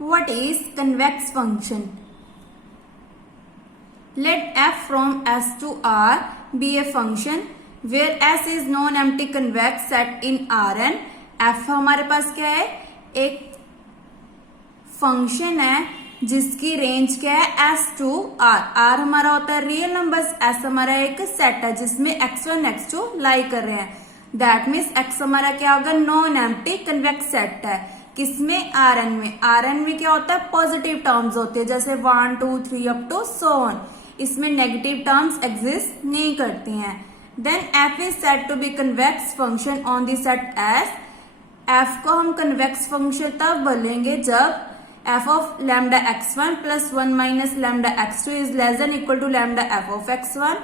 What is convex function? Let f from S to R be a function where S is non-empty convex set in Rn. f हमारे पास क्या है, एक function है जिसकी range क्या है S टू R. R हमारा होता है रियल नंबर्स, S हमारा एक सेट है जिसमें x1 x2 लाई कर रहे हैं. दैट मीन्स x हमारा क्या होगा, नॉन एम्प्टी कन्वेक्स सेट है. किसमें, Rn में. Rn में क्या होता है, पॉजिटिव टर्म्स होते हैं जैसे 1 2 3 अप टू सो ऑन. इसमें नेगेटिव टर्म्स एग्जिस्ट नहीं करती हैं. Then f is set to be convex function on the set S. f को हम कन्वेक्स फंक्शन तब बोलेंगे जब f of lambda x1 plus 1 minus lambda x2 is less than equal to lambda f of x1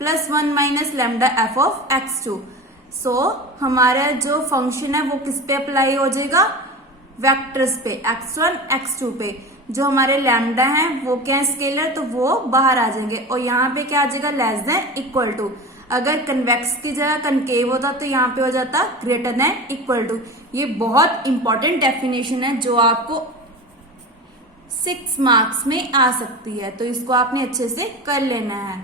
plus 1 minus lambda f of x2. So हमारा जो function है वो किस पे अप्लाई हो जाएगा, वेक्टर्स पे, x1 x2 पे. जो हमारे लैम्डा है वो क्या है, स्केलर, तो वो बाहर आ जाएंगे. और यहाँ पे क्या आ जाएगा, लेस देन इक्वल टू. अगर कन्वेक्स की जगह कनकेव होता तो यहाँ पे हो जाता ग्रेटर देन इक्वल टू. ये बहुत इंपॉर्टेंट डेफिनेशन है जो आपको 6 मार्क्स में आ सकती है, तो इसको आपने अच्छे से कर लेना है.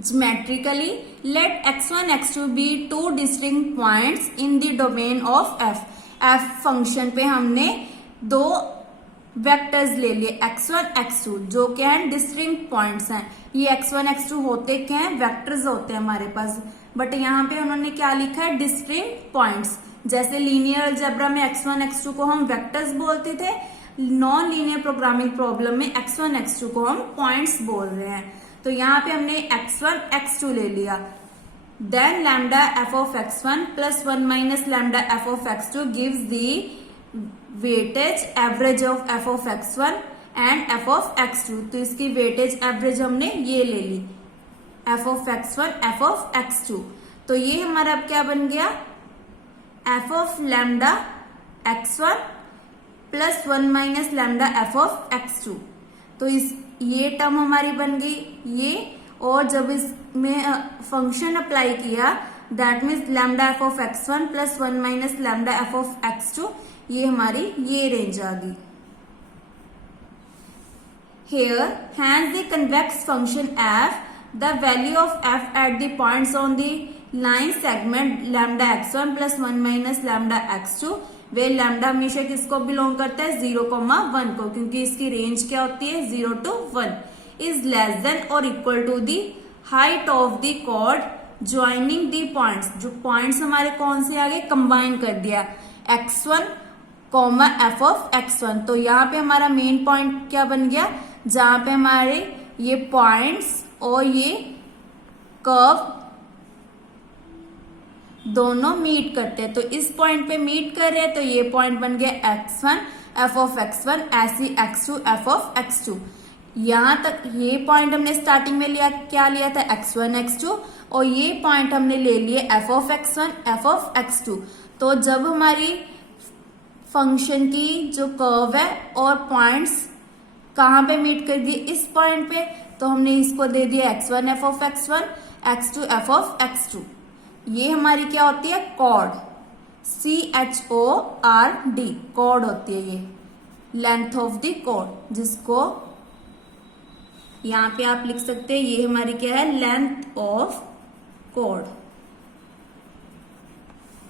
Geometrically let x1 x2 be two distinct points in the domain of f. f function पे हमने दो वेक्टर्स ले लिए x1 x2 जो क्या है, डिस्टिंक्ट पॉइंट्स हैं. ये x1 x2 होते क्या है, वेक्टर्स होते हैं हमारे पास, बट यहाँ पे उन्होंने क्या लिखा है, डिस्टिंक्ट पॉइंट्स. जैसे लीनियर अलजेब्रा में x1 x2 को हम वेक्टर्स बोलते थे, नॉन लीनियर प्रोग्रामिंग प्रॉब्लम में x1 x2 को हम पॉइंट्स बोल रहे हैं. तो यहाँ पे हमने x1 x2 ले लिया. Then lambda f of x1 plus 1 minus lambda f of x2 gives the weightage average of f of x1 and f of x2. तो इसकी वेटेज एवरेज हमने ये ले ली, f of x1 f of x2. तो ये हमारा अब क्या बन गया, f of lambda x1 plus 1 minus lambda f of x2. तो इस ये टर्म हमारी बन गई ये, और जब इसमें फंक्शन अप्लाई किया that means lambda f of x1 plus 1 minus lambda f of x2, ये हमारी ये रेंज आ गई. Here hence the convex function f, the value of f at the points on the line segment lambda x1 plus 1 minus lambda x2 way lambda हमेशा किसको belong करता है, 0,1 को, क्योंकि इसकी रेंज क्या होती है 0 to 1. इज लेस देन और equal to the height of the chord joining the points. जो पॉइंट्स हमारे कौन से आगे कंबाइन कर दिया, x1 comma f of x1. तो यहाँ पे हमारा मेन पॉइंट क्या बन गया, जहां पे हमारे ये पॉइंट्स और ये कर्व दोनों मीट करते हैं. तो इस पॉइंट पे मीट कर रहे हैं, तो ये पॉइंट बन गया x1 f ऑफ x1 ऐसी x2 f ऑफ x2. यहां तक ये पॉइंट हमने स्टार्टिंग में लिया, क्या लिया था, x1 x2, और ये पॉइंट हमने ले लिए f of x1 f of x2. तो जब हमारी फंक्शन की जो कर्व है और पॉइंट्स कहां पे मीट कर दिए, इस पॉइंट पे, तो हमने इसको दे दिया x1 f of x1 x2 f of x2. ये हमारी क्या होती है, कॉर्ड, CHORD कॉर्ड होती है. ये लेंथ ऑफ द कॉर्ड, जिसको यहां पे आप लिख सकते हैं, ये हमारी क्या है, length of chord.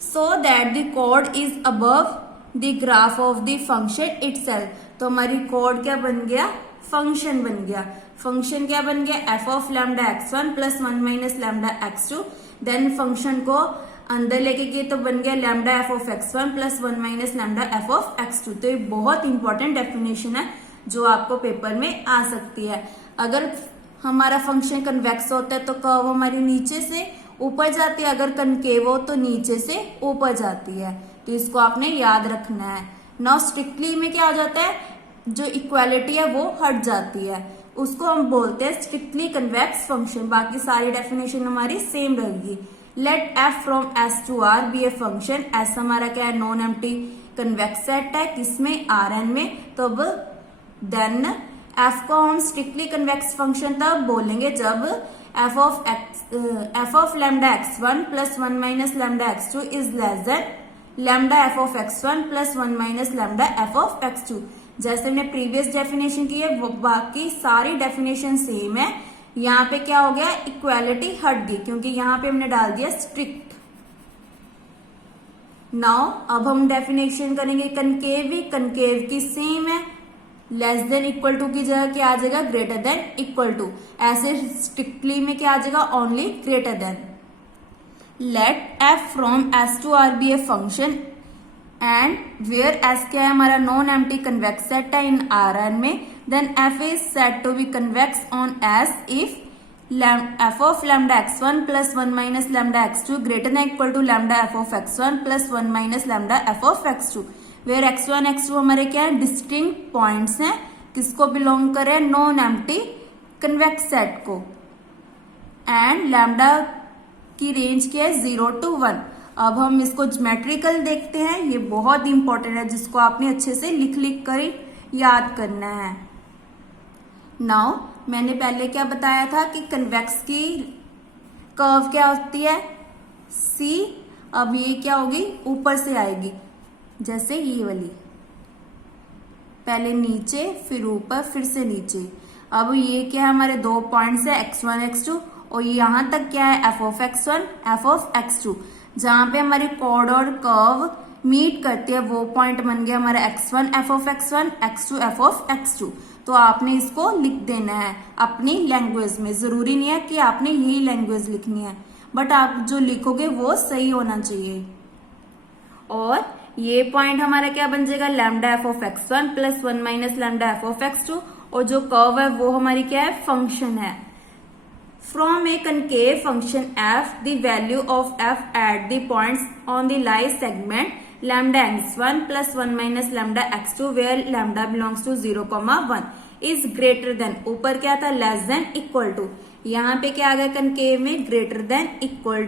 So that the chord is above the graph of the function itself. तो हमारी कॉर्ड क्या बन गया, फंक्शन बन गया. फंक्शन क्या बन गया, f of lambda x1 plus 1 minus lambda x2. Then function को अंदर लेके गए तो बन गया lambda f of x1 plus 1 minus lambda f of x2. तो ये बहुत इंपॉर्टेंट डेफिनेशन है जो आपको पेपर में आ सकती है. अगर हमारा फंक्शन कन्वेक्स होता है तो कर्व हमारी नीचे से ऊपर जाती है, अगर कनकेव हो तो नीचे से ऊपर जाती है. तो इसको आपने याद रखना है. नाउ स्ट्रिक्टली में क्या हो जाता है, जो इक्वालिटी है वो हट जाती है, उसको हम बोलते हैं स्ट्रिक्टली कन्वेक्स फंक्शन. बाकी सारी डेफिनेशन हमारी सेम रहेगी. Let f from s to r be a function. s हमारा क्या है, नॉन एम्प्टी कन्वेक्स सेट है, किसमें, Rn में. तो अब देन f को हम स्ट्रिक्टली कन्वेक्स फंक्शन तब बोलेंगे जब f of lambda x1 plus 1 minus lambda x2 is less then lambda f of x1 plus 1 minus lambda f of x2. जैसे हमने प्रीवियस डेफिनेशन की है वो बाकी सारी डेफिनेशन सेम है। यहाँ पे क्या हो गया, इक्वालिटी हट गई क्योंकि यहाँ पे हमने डाल दिया स्ट्रिक्ट। नाउ अब हम डेफिनेशन करेंगे कनकेव भी, कनकेव की सेम है, लेस देन इक्वल टू की जगह क्या आ जाएगा, ग्रेटर देन इक्वल टू। ऐसे स्ट्रिक्टली में क्या आ जाएगा, only greater than. Let F from S to R be a function and where S क्या है हमारा नॉन एम्प्टी कन्वेक्स सेट है इन आर एन में, then F is set to be convex on S if f of lambda x1 plus 1 minus lambda x2 greater than equal to lambda f of x1 plus 1 minus lambda f of x2 where x1 x2 हमारे क्या है, distinct points हैं, किसको belong करे, non empty convex set को, and lambda की range क्या है 0 to 1। अब हम इसको ज्योमेट्रिकल देखते हैं, ये बहुत इंपॉर्टेंट है जिसको आपने अच्छे से लिख लिख कर याद करना है। नाउ मैंने पहले क्या बताया था कि कन्वेक्स की कर्व क्या होती है, सी। अब ये क्या होगी, ऊपर से आएगी, जैसे ये वाली, पहले नीचे फिर ऊपर फिर से नीचे। अब ये क्या है, हमारे दो पॉइंट्स है x1 x2 और यहां तक क्या है f of x1 f of x2, जहां पे हमारी कॉर्ड और कर्व मीट करती है वो पॉइंट बन गया हमारा x1 f of x1 x2 f of x2। तो आपने इसको लिख देना है अपनी लैंग्वेज में, जरूरी नहीं है कि आपने यही लैंग्वेज लिखनी है, बट आप जो लिखोगे वो सही होना चाहिए। और ये पॉइंट हमारा क्या बन जाएगा, lambda F of x1 plus 1 minus lambda F of x2, और जो कर्व है वो हमारी क्या है, फंक्शन है। From A concave function f, the value of f at the points on the lie segment lambda x1 plus 1 minus lambda x2 where lambda belongs to 0,1 is greater than, ऊपर क्या था less than equal to, यहाँ पे क्या आ गया concave में greater than equal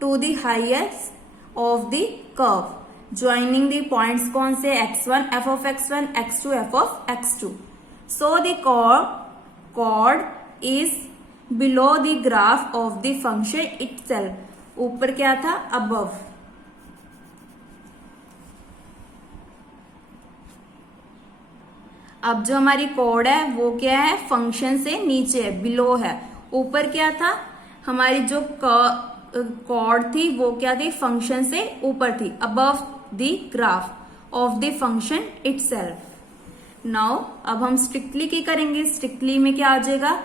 to the highest of the curve, joining the points कौन से, x1 f of x1 x2 f of x2, so the chord is below the graph of the function itself, ऊपर क्या था above। अब जो हमारी cord है वो क्या है, फंक्शन से नीचे है, बिलो है। ऊपर क्या था, हमारी जो कॉर्ड थी वो क्या थी, फंक्शन से ऊपर थी, above the graph of the function itself. Now अब हम स्ट्रिक्टली की करेंगे, स्ट्रिक्टली में क्या आ जाएगा,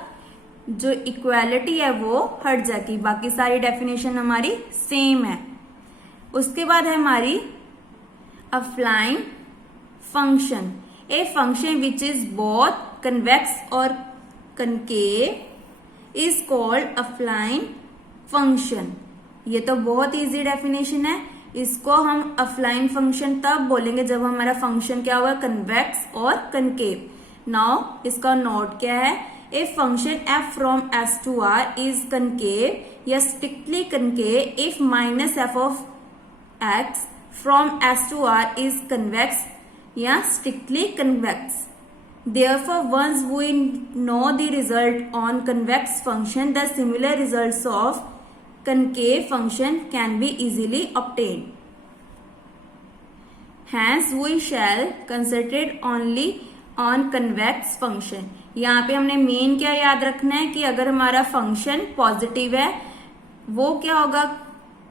जो इक्वालिटी है वो हट जाएगी, बाकी सारी डेफिनेशन हमारी सेम है। उसके बाद है हमारी offline function, a function which is both convex or concave is called affine function। ये तो बहुत इजी डेफिनेशन है, इसको हम अफलाइन फंक्शन तब बोलेंगे जब हमारा फंक्शन क्या होगा, कन्वेक्स और कनकेव। नाउ इसका नोट क्या है, a function f from s to r is concave या strictly concave if minus f of x from s to r is convex या strictly convex। Therefore, once we know the result on convex function, the similar results of concave function can be easily obtained. Hence, we shall concentrate only on convex function। यहाँ पे हमने main क्या याद रखना है कि अगर हमारा फंक्शन पॉजिटिव है वो क्या होगा,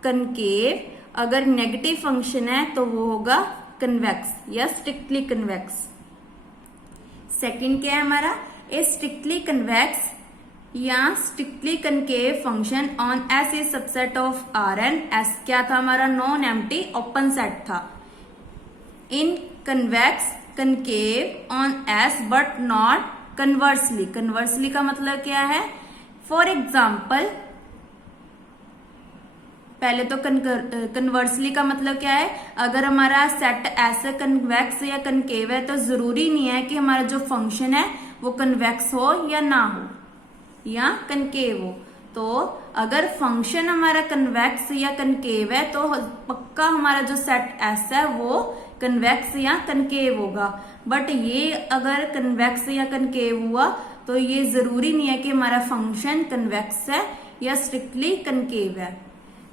कनकेव, अगर नेगेटिव फंक्शन है तो वो होगा कन्वेक्स या स्ट्रिक्टली कन्वेक्स। सेकंड क्या है हमारा, ए स्ट्रिक्टली कन्वेक्स या strictly concave function on S a subset of R N. S क्या था हमारा, नॉन एम्प्टी ओपन सेट था। In convex concave on S but not conversely. Conversely का मतलब क्या है, फॉर एग्जाम्पल पहले तो कन्वर्सली का मतलब क्या है, अगर हमारा सेट ऐसे कन्वेक्स या कनकेव है तो जरूरी नहीं है कि हमारा जो फंक्शन है वो कन्वेक्स हो या ना हो या कनकेव हो। तो अगर फंक्शन हमारा कन्वेक्स या कनकेव है तो पक्का हमारा जो सेट एस है वो कन्वेक्स या कनकेव होगा। बट ये अगर कन्वेक्स या कनकेव हुआ तो ये जरूरी नहीं है कि हमारा फंक्शन कन्वेक्स है या स्ट्रिक्टली कनकेव है।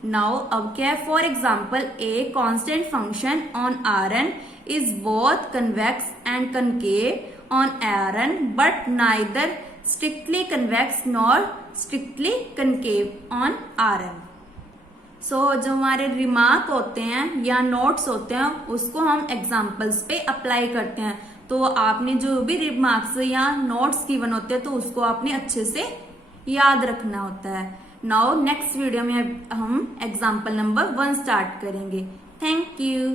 नाउ अब क्या है, for example a constant function on R N is both convex and concave on R N but neither strictly convex nor strictly concave on R N. So जो हमारे remark होते हैं या notes होते हैं उसको हम एग्जाम्पल्स पे अप्लाई करते हैं। तो आपने जो भी रिमार्क्स या नोट्स गिवन होते हैं तो उसको आपने अच्छे से याद रखना होता है। नाउ नेक्स्ट वीडियो में हम एग्जाम्पल नंबर 1 स्टार्ट करेंगे। Thank you.